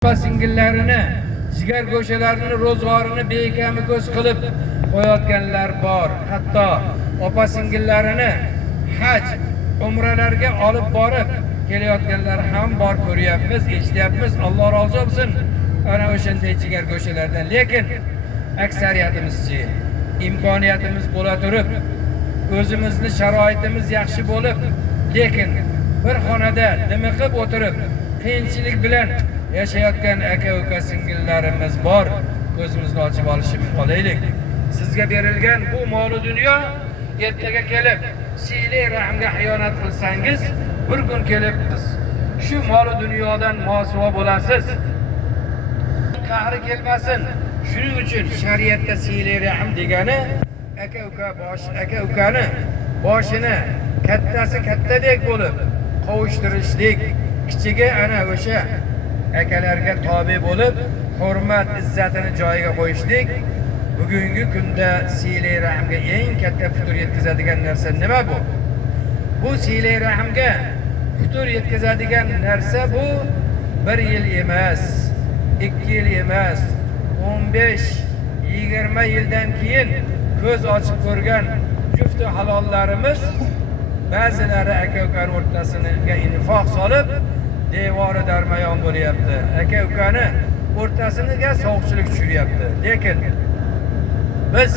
Singillarini, jigar go'shalarini, ro'zg'orini bekami ko'z qilib qo'yotganlar bor. Hatto opa singillarini haj, umralarga olib borib kelayotganlar ham bor, ko'ryapmiz, eshityapmiz. Alloh rozi bo'lsin ana o'shanday jigar go'shalardan. Lekin aksariyatimizchi imkoniyatimiz bo'la turib, o'zimizni sharoitimiz yaxshi bo'lib, lekin bir xonada dimiqib o'tirib, qiyinchilik bilan yaşayotgan aka-uka singillarimiz bor. Ko'zimizni ochib olishib qolaylik. Sizga berilgan bu mol dunyo ertaga kelib siyli rahmga xiyonat qilsangiz, bir kun kelib shu mol dunyodan mosuvo bo'lasiz. Qahri kelmasin. Shuning uchun shariatda siyli rahm degani aka-ukani boshini kattasi kattadek bo'lib qovuştirishlik, kichigi ana o'sha akalarga tobe bo'lib, hurmat, izzatini joyiga qo'yishlik. Bugungi kunda siyli rahmga eng katta putur yetkazadigan narsa nima bu? Bu siyli rahmga putur yetkazadigan narsa bu 1 yil emas, 2 yil emas, 15-20 yildan keyin ko'z ochib ko'rgan jufti halollarimiz ba'zilari aka-ukani o'rtasiga infoq solib devori darmayon bo'lyapti. Aka-ukani o'rtasiga sovuqchilik tushiryapti. Lekin biz